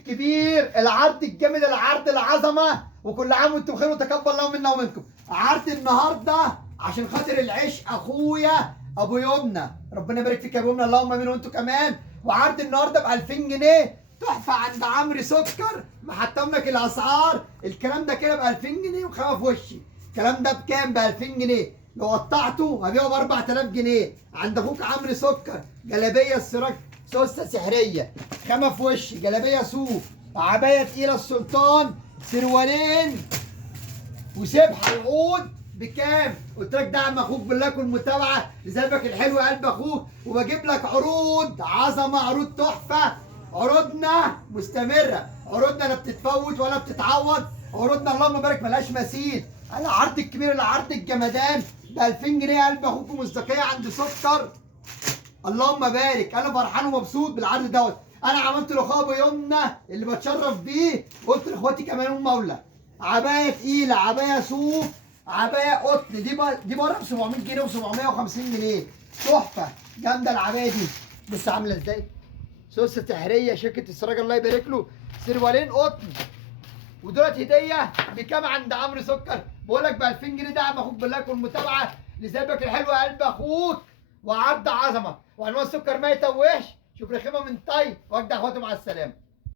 الكبير، العرض الجامد، العرض العظمه، وكل عام وانتم بخير وتقبل الله منا ومنكم. عرض النهارده عشان خاطر العيش اخويا ابو يمنى، ربنا يبارك فيك يا ابو يمنى، اللهم امين وانتم كمان. وعرض النهارده ب 2000 جنيه تحفه عند عمرو سكر، محطم لك الاسعار. الكلام ده كده ب 2000 جنيه وخامه في وشي. الكلام ده بكام؟ ب 2000 جنيه. لو قطعته هبيعه ب 4000 جنيه عند اخوك عمرو سكر. جلابيه السراج سوسه سحريه، خامه في وشي، جلابيه صوف، عبايه تقيله السلطان، سروالين وسبحه العود. بكام؟ قلت لك دعم اخوك بالله والمتابعه لذنبك الحلو قلب اخوك، وبجيب لك عروض عظمه، عروض تحفه. عروضنا مستمره، عروضنا لا بتتفوت ولا بتتعوض. عروضنا اللهم بارك ملهاش مثيل. العرض الكبير، العرض الجمدان ب 2000 جنيه قلب اخوك مصداقيه عند سكر. اللهم بارك. انا فرحان ومبسوط بالعرض دوت. انا عملت لاخويا ابو يمنى اللي بتشرف بيه، قلت لاخواتي كمان هم مولى. عبايه تقيله، عبايه صوف، عبايه قطن، دي بره ب 700 جنيه و 750 جنيه. تحفه جامده العبايه دي. بص عامله ازاي؟ سوسه سحريه شركه السراج الله يبارك له، سروالين قطن. ودولت هديه بكام عند عمرو سكر؟ بقول لك ب 2000 جنيه. دعم اخوك بالله والمتابعه لذنبك الحلو قلب اخوك، وعرض عظمه. وعنوان سكر ما يتوهش. شوف رخامه من طي واجدع اخواته، مع السلامه.